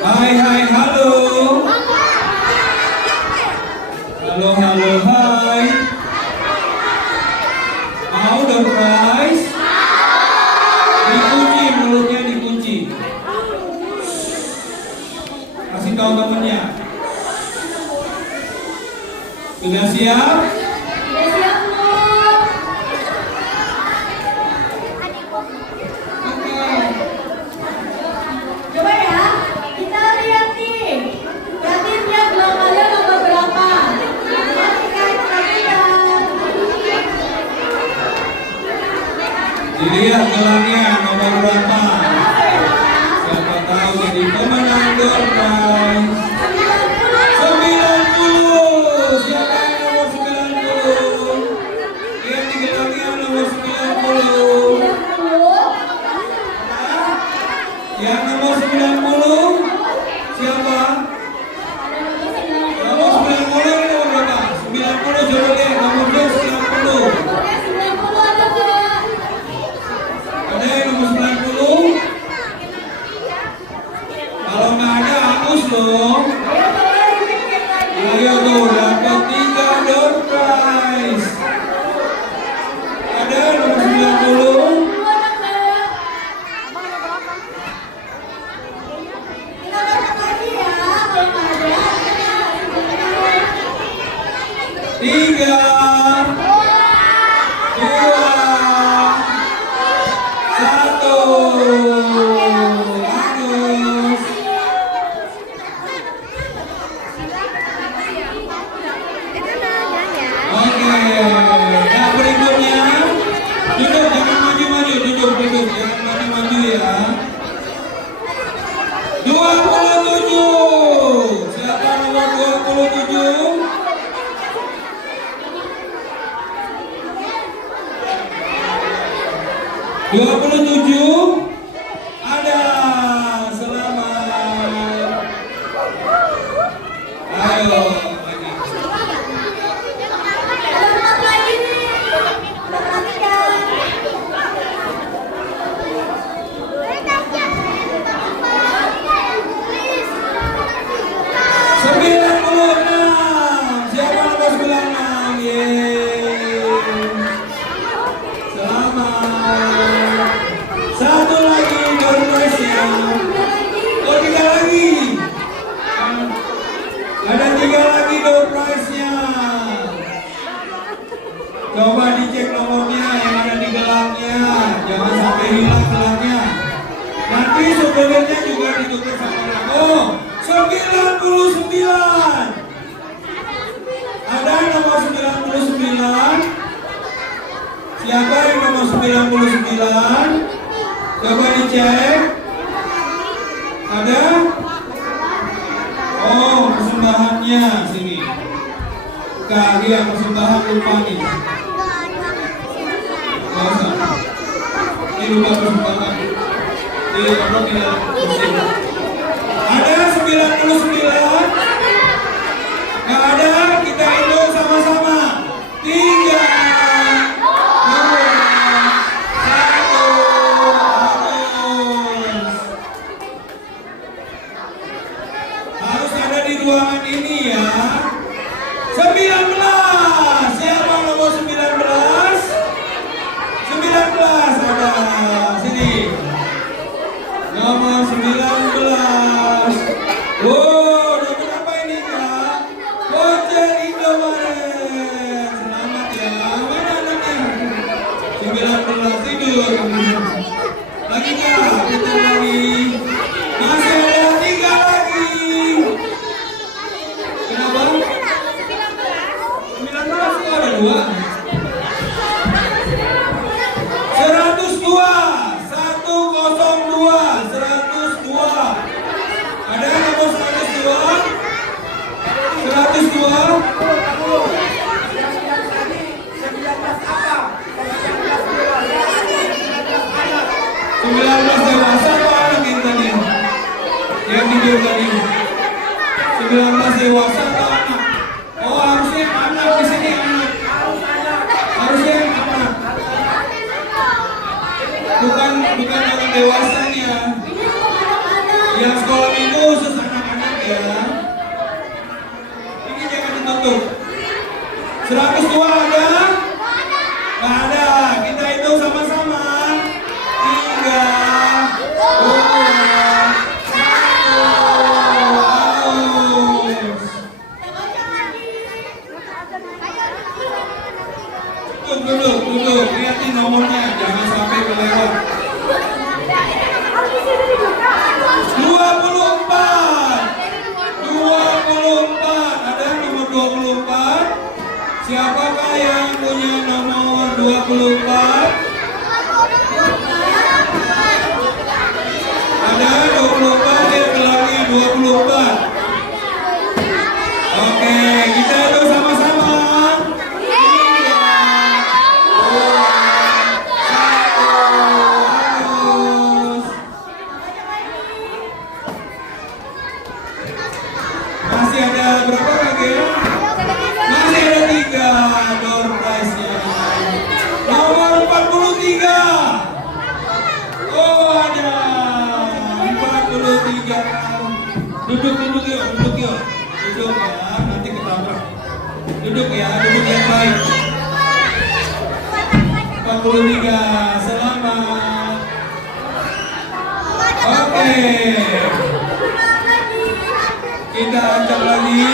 Hai, hai, halo. Halo, halo, hai. Mau door prize? Dikunci mulutnya, dikunci. Kasih tahu temennya. Sudah siap? Udah siap belum? Oke. Coba ya, kita lihat nih. Berarti lihat gelombangnya nomor berapa? Dilihat gelangnya nomor berapa? Siapa tahu jadi pemenang door prize. 90. Siapa yang nomor 90? Lihat di gelangnya nomor 90. Yang nomor 90 siapa? Nomor 90 ini nomor berapa? 90 coba lihat nomornya 90. Ada yang nomor 90? Kalau nggak ada hapus dong. Ayo tuh dapat 3 door prize. Ada nomor 90? Tiga, dua, satu. Bagus. Oke, nah berikutnya duduk, jangan maju-maju, duduk, jangan maju-maju ya. 27. Siapa nomor 27? Ada. Selamat. Ayo lagi. Sembilan puluh enam. Siapa nomor 96? Yeay. Selamat. Satu lagi door prize-nya. Oh, 3 lagi. Ada 3 lagi door prize-nya. Coba dicek nomornya yang ada di gelangnya. Jangan sampai hilang gelangnya. Nanti souvenirnya juga ditutup sama aku. 99. Ada nomor 99? Siapa yang nomor 99? Coba dicek. Ada? Oh, persembahannya sini. Kalian persembahan lupa nih. Gak usah. Ini lupa persembahan. Ini apa tidak? Ada 99? Gak ada, kita hitung sama-sama. 3, 2, 1. Harus ada di ruangan ini ya. 19. Siapa nomor 19? 19 ada. Sini. Nomor 19. Wow, nomor apa ini Kak? Voucher Indomaret. Selamat ya. Mana anaknya? 19 tidur. Lagi Kak, kita lagi. Masih ada 3 lagi. Kenapa? 19 kok ada 2? 102. 102. 102. Ada nomor 102? 102? 19 dewasa atau anak yang tadi? Yang tidur tadi? 19 dewasa atau anak? Oh, harusnya anak di sini anak. Harusnya anak. Bukan orang dewasanya. Yang sekolah minggu khusus 24. Ada 24, dia bilangnya 24. Oke, kita itu sama-sama. Masih ada berapa lagi ya? Masih ada 3 door prize-nya. Nomor 43. Oh ada 43. Duduk yuk. Duduk ya, nanti ketabrak. Duduk ya, duduk yang baik. 43, selamat. Oke. Kita acak lagi.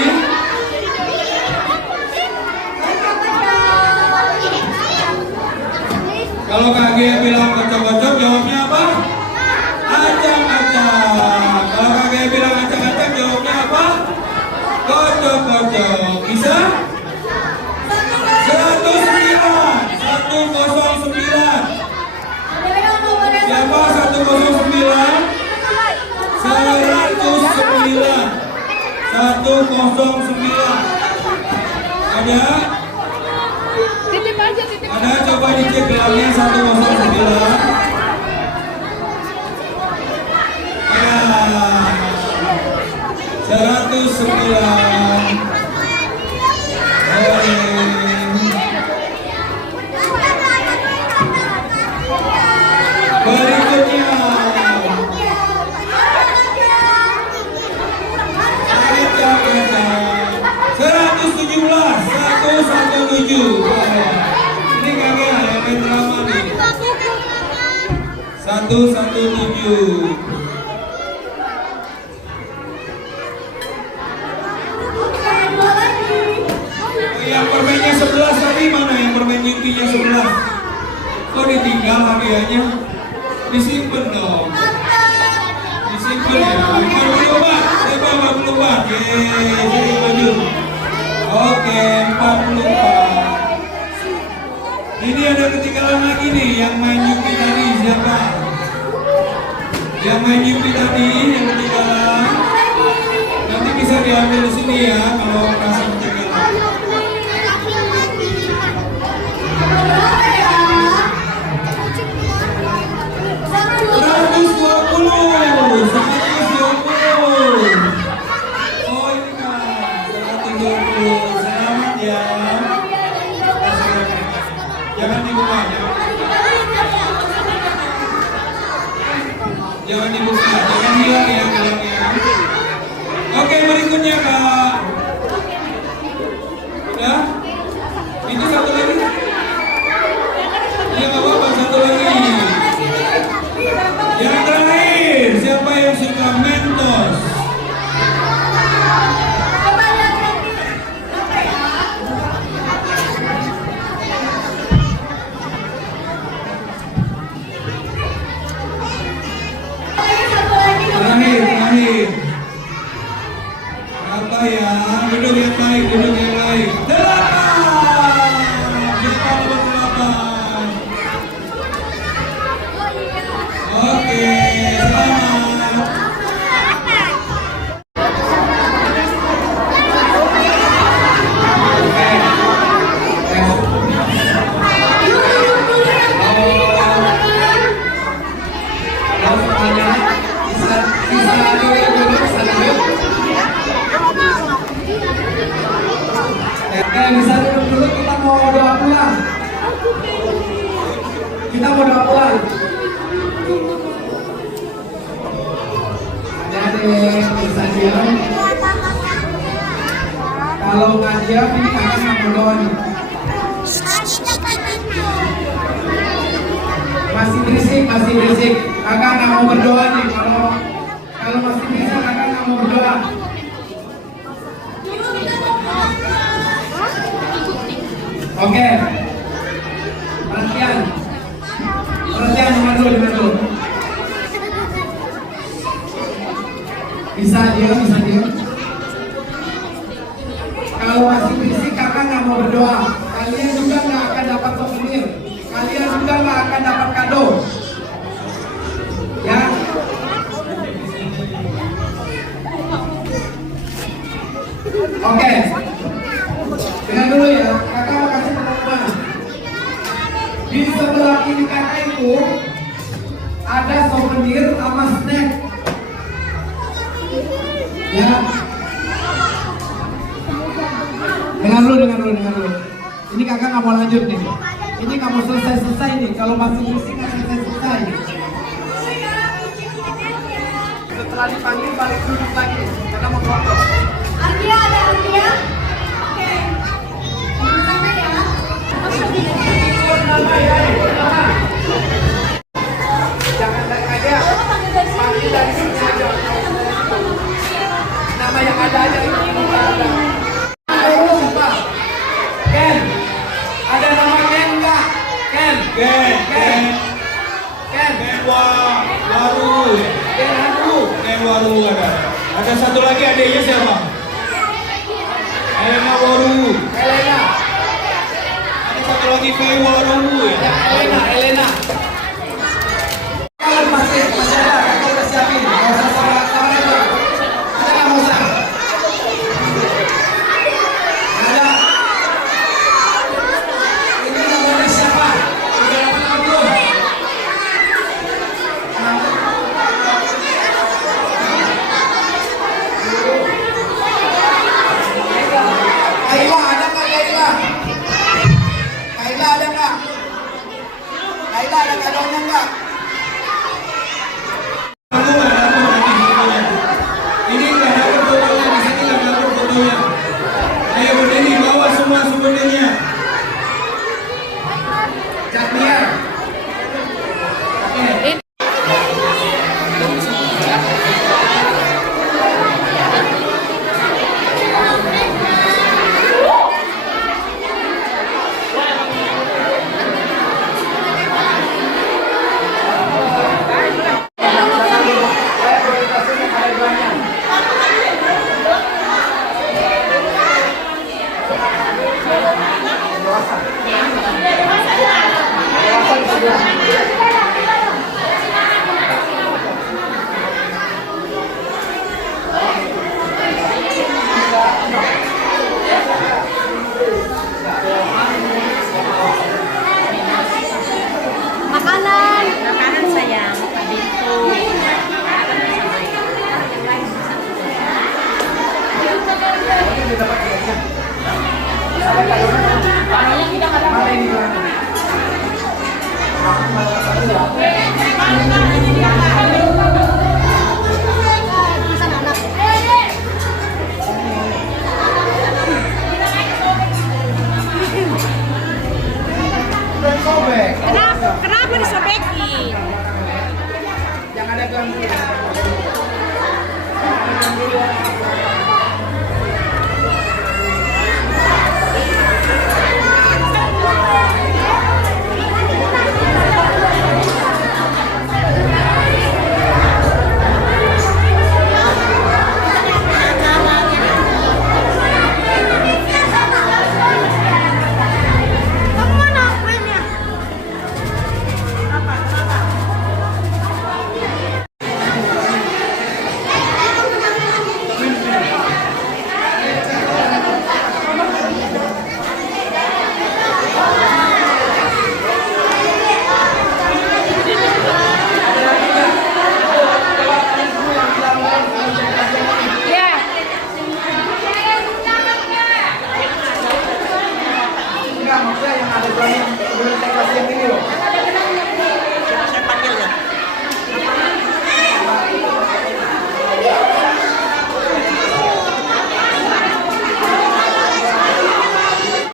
Kalau Kak Gia bilang kocok-kocok, jawabnya apa? Acak-acak. Kalau Kak Gia bilang acak-acak, jawabnya apa? Kocok-kocok. Bisa? 109. 109. Siapa 109? 109. 109. Ada? Titip aja, titip. Ada, coba dicek gelangnya 109. Ada 109. Berikutnya 117. Ini kakek yang main drama nih. 117. Yang permennya 11 tadi mana? Yang permen nyimpinya 11. Kok ditinggal hadiahnya? Disimpan dong. Disimpan ya. 44. Siapa 44? Jadi maju. Oke, 44. Ini ada ketinggalan lagi nih yang main nyimpi tadi. Siapa? Yang main nyimpi tadi yang ketinggalan. Nanti bisa diambil di sini ya kalau merasa ketinggalan. 120. Selamat ya. Jangan dibuka ya. Jangan dibuka, jangan hilang ya gelangnya. Oke, berikutnya Kak. Udah? Itu satu lagi. Ya nggak apa-apa, satu lagi. Yang terakhir, siapa yang suka Mentos? Terakhir. Apa ya? Duduk yang baik, duduk yang baik. 8. Siapa nomor 8? Oke, selamat. Bisa duduk, kita mau doa pulang. Kita mau doa pulang. Adik-adik bisa diam. Kalau nggak diam, ini kakak mau berdoa nih. Masih berisik. Kakak nggak mau berdoa nih. Kalau masih berisik, kakak nggak mau berdoa. Oke. Perhatian dengar dulu. Bisa diam. Kalau masih berisik kakak nggak mau berdoa. Kalian juga nggak akan dapat souvenir. Oke. Dengar dulu ya, kakak mau kasih pengumuman. Di sebelah kiri kakak itu ada souvenir sama snack. Ya. Dengar dulu. Ini kakak nggak mau lanjut nih. Ini nggak mau selesai nih. Kalau masih musik nggak selesai. Setelah dipanggil balik duduk lagi. Karena mau foto. Ardia, ada Ardia? Oke. Sampai ya. Jangan dari aja. Panggil dari sini aja. Nama yang ada aja ini ada. Ayo siapa? Ken. Ada nama Ken nggak? Ken. Ken Waru. Ken Waru ada. Ada satu lagi adiknya siapa? Elena Waru. Elena. Ada satu lagi Fei Waru ya. Ya Elena. Kalian masih ada, kakak udah siapin. Nggak usah sama aja. Ada nggak mau usah? Ada. Ini namanya siapa? 380. Kaila ada nggak Kaila? Kaila ada nggak? Kaila ada kadonya nggak? Aku nggak dapet lagi fotonya. Ini nggak dapet fotonya, di sini nggak dapet fotonya. Ayo berdiri, bawa semua souvenirnya. Jatniar. Oke. Makanan sayang. Tadi itu. Sobek. Kenapa disobekin? Yang ada gangguan.